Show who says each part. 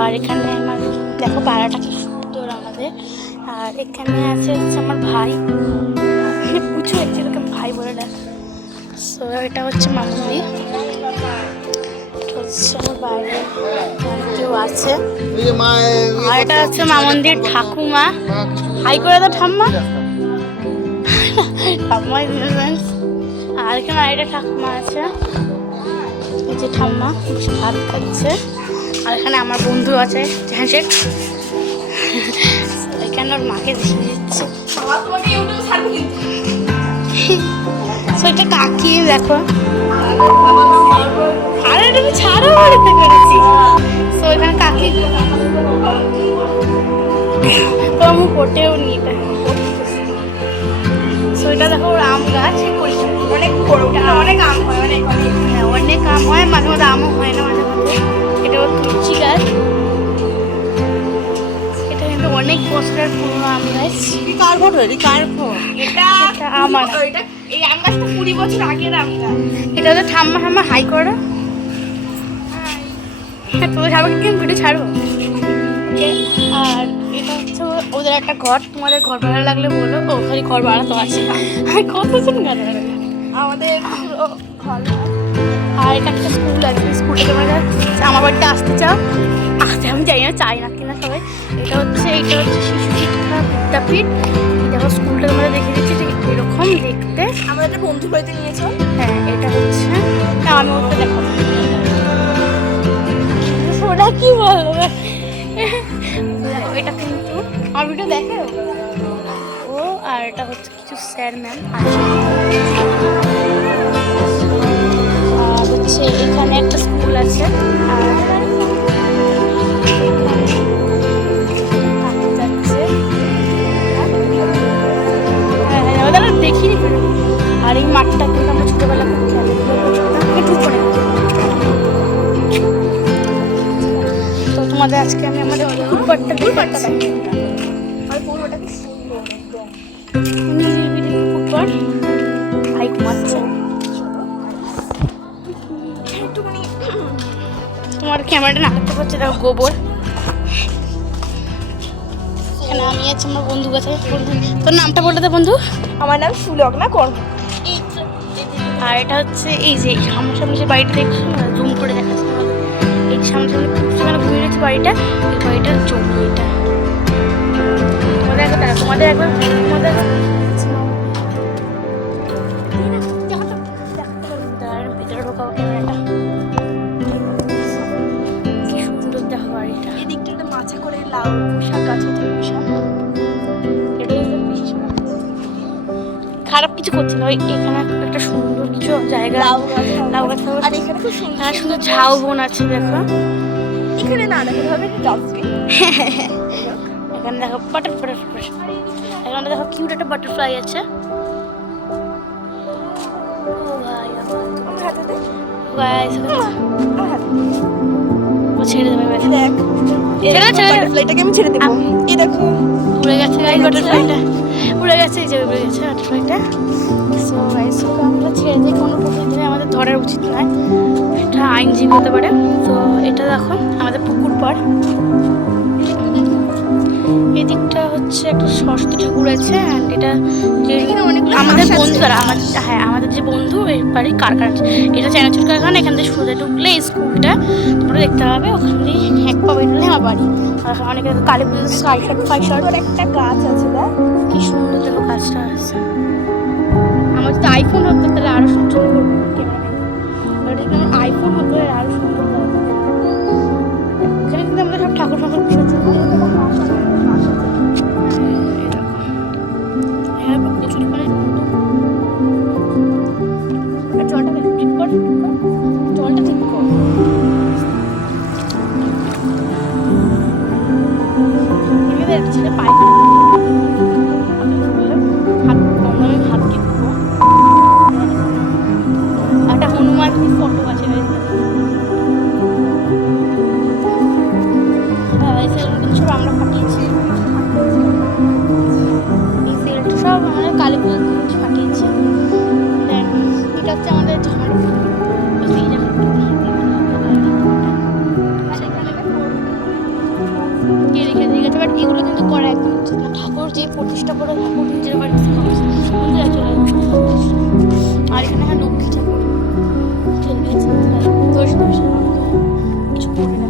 Speaker 1: আর এখানে আমার, দেখো পাড়াটা কি সুন্দর আমাদের। আর এখানে আছে হচ্ছে আমার ভাই। পুচু হচ্ছে ওকে ভাই বলে ডাক। সো এটা হচ্ছে হচ্ছে বাইরে কেউ আছে। আর এটা হচ্ছে মামন্দির ঠাকুমা। হাই করে দাও ঠাম্মা। ঠাম্মা আর এখানে আরেকটা ঠাকুমা আছে। এই যে ঠাম্মা ভাত খাচ্ছে। আর এখানে আমার বন্ধু আছে হ্যান্ডশেক এখানে ওর মাকে দেখে দিচ্ছে এটা কাকি দেখো। আরে তুমি ছাড়ো বাড়িতে করেছি তো এখানে কাকি তো আমি ফোটেও নি এটা So, এটা দেখো ওর আম গাছ। অনেক অনেক আম হ্যাঁ অনেক আম হয় মাঝে মাঝে আমও হয় না মাঝে মাঝে। এটা তুলসী গাছ। এটা কিন্তু অনেক বছরের পুরনো আম গাছ।
Speaker 2: কার হলি কার ভোট
Speaker 1: এটা আমার।
Speaker 2: এই আম গাছটা কুড়ি বছর আগের আম গাছ।
Speaker 1: এটা তো ঠাম্মা ঠাম্মা হাই করো। হ্যাঁ তোমার ছাড়বো কিন্তু ভিডিও ছাড়বো। আর এটা হচ্ছে ওদের একটা ঘর। তোমাদের ঘর ভাড়া লাগলে বলো। ও খালি ঘর ভাড়া তো আছে। কতজন ঘর
Speaker 2: আমাদের
Speaker 1: এটা একটা স্কুল আছে স্কুলটা তোমরা আমার বাড়িতে আসতে চাও আসতে আমি জানি না চাই না কিনা সবাই। এটা হচ্ছে এটা হচ্ছে শিশু শিক্ষা বিদ্যাপীঠ। দেখো স্কুলটা তোমরা দেখে দিচ্ছি ঠিক এরকম দেখতে।
Speaker 2: আমাদের বন্ধু বাড়িতে নিয়েছো
Speaker 1: হ্যাঁ এটা হচ্ছে না আমি ওটা দেখাবো। ওটা কি বলব? এটা কিন্তু আমার ভিডিও দেখে ও? আর এটা হচ্ছে কিছু স্যার ম্যাম আছে হচ্ছে এখানে একটা স্কুল আছে। আর হ্যাঁ হ্যাঁ ফিরে আর এই মাঠটা কিন্তু আমরা ছোটবেলা খুব তো তোমাদের আজকে আমি আমাদের পাড়টা দেখাচ্ছি
Speaker 2: আর পুরোটা
Speaker 1: ক্যামেরাটা না করতে পারছে দেখো গোবর। এখানে আমি আছি আমার বন্ধু কাছে বন্ধু। তোর নামটা বলে দে বন্ধু।
Speaker 2: আমার নাম সুলক না কর্ম
Speaker 1: আর এটা হচ্ছে এই যে সামনাসামনি যে বাড়িটা দেখছ জুম করে দেখাচ্ছে। এই সামনাসামনি যেখানে ঘুরে রয়েছে বাড়িটা এই বাড়িটার জমি এটা। তোমাদের একবার তোমাদের একবার তোমাদের কিছু করছি না। ওই এখানে একটা সুন্দর কিছু জায়গা।
Speaker 2: লাউ গাছ। আর এখানে খুব সুন্দর
Speaker 1: সুন্দর ঝাউ বোন আছে দেখো।
Speaker 2: এখানে না দেখা ডাস্টবিন
Speaker 1: এখানে দেখো বাটারফ্লাই এখানে দেখো কিউট একটা বাটারফ্লাই আছে। ও ভাই আমার
Speaker 2: আমার হাতে দে।
Speaker 1: গাইস
Speaker 2: আমার হাতে
Speaker 1: ও ছেড়ে দেবে
Speaker 2: দেখ
Speaker 1: ছেড়ে ছেড়ে দে।
Speaker 2: বাটারফ্লাইটাকে আমি ছেড়ে দেবো। এই দেখো।
Speaker 1: উড়ে গেছে গাইস বাটারফ্লাইটা উড়ে গেছে, এই যে উড়ে গেছে বাটারফ্লাইটা সো গাইস ওকে আমরা ছেড়ে দিই কোনো প্রকৃতিতে আমাদের ধরার উচিত নয়। এটা আইনজীবী হতে পারে। তো এটা দেখো, আমাদের পুকুর পাড় হচ্ছে একটা সরস্বতী ঠাকুর আছে অ্যান্ড এটা আমাদের বন্ধুরা। আমাদের হ্যাঁ আমাদের যে বন্ধু এর বাড়ি কারখানা। এটা চায়নাচুর কারখানা এখান থেকে সোজা ঢুকলে স্কুলটা। তোমরা দেখতে পাবে ওখান দিয়ে এক পা বেরোলে আমার বাড়ি। অনেকে কালী পুজোর সাই শার্ট ফাই শার্ট
Speaker 2: একটা গাছ আছে দেখ।
Speaker 1: কি সুন্দর দেখো কাজটা আছে। আমার যদি আইফোন হতো তাহলে আরও সুন্দর করব ক্যামেরা আইফোন হতো তাহলে আরও সুন্দর ছেলে পায়খানা হাত কম দামে কি একটা হনুমান ফটো আছে। হ্যাঁ, সব আমরা ফাটিয়েছি মানুষ যে প্রতিষ্ঠা করে নিজের বাড়িতে আর এখানে হ্যাঁ লক্ষ্মী ঠাকুর খেলবে কিছু করে না।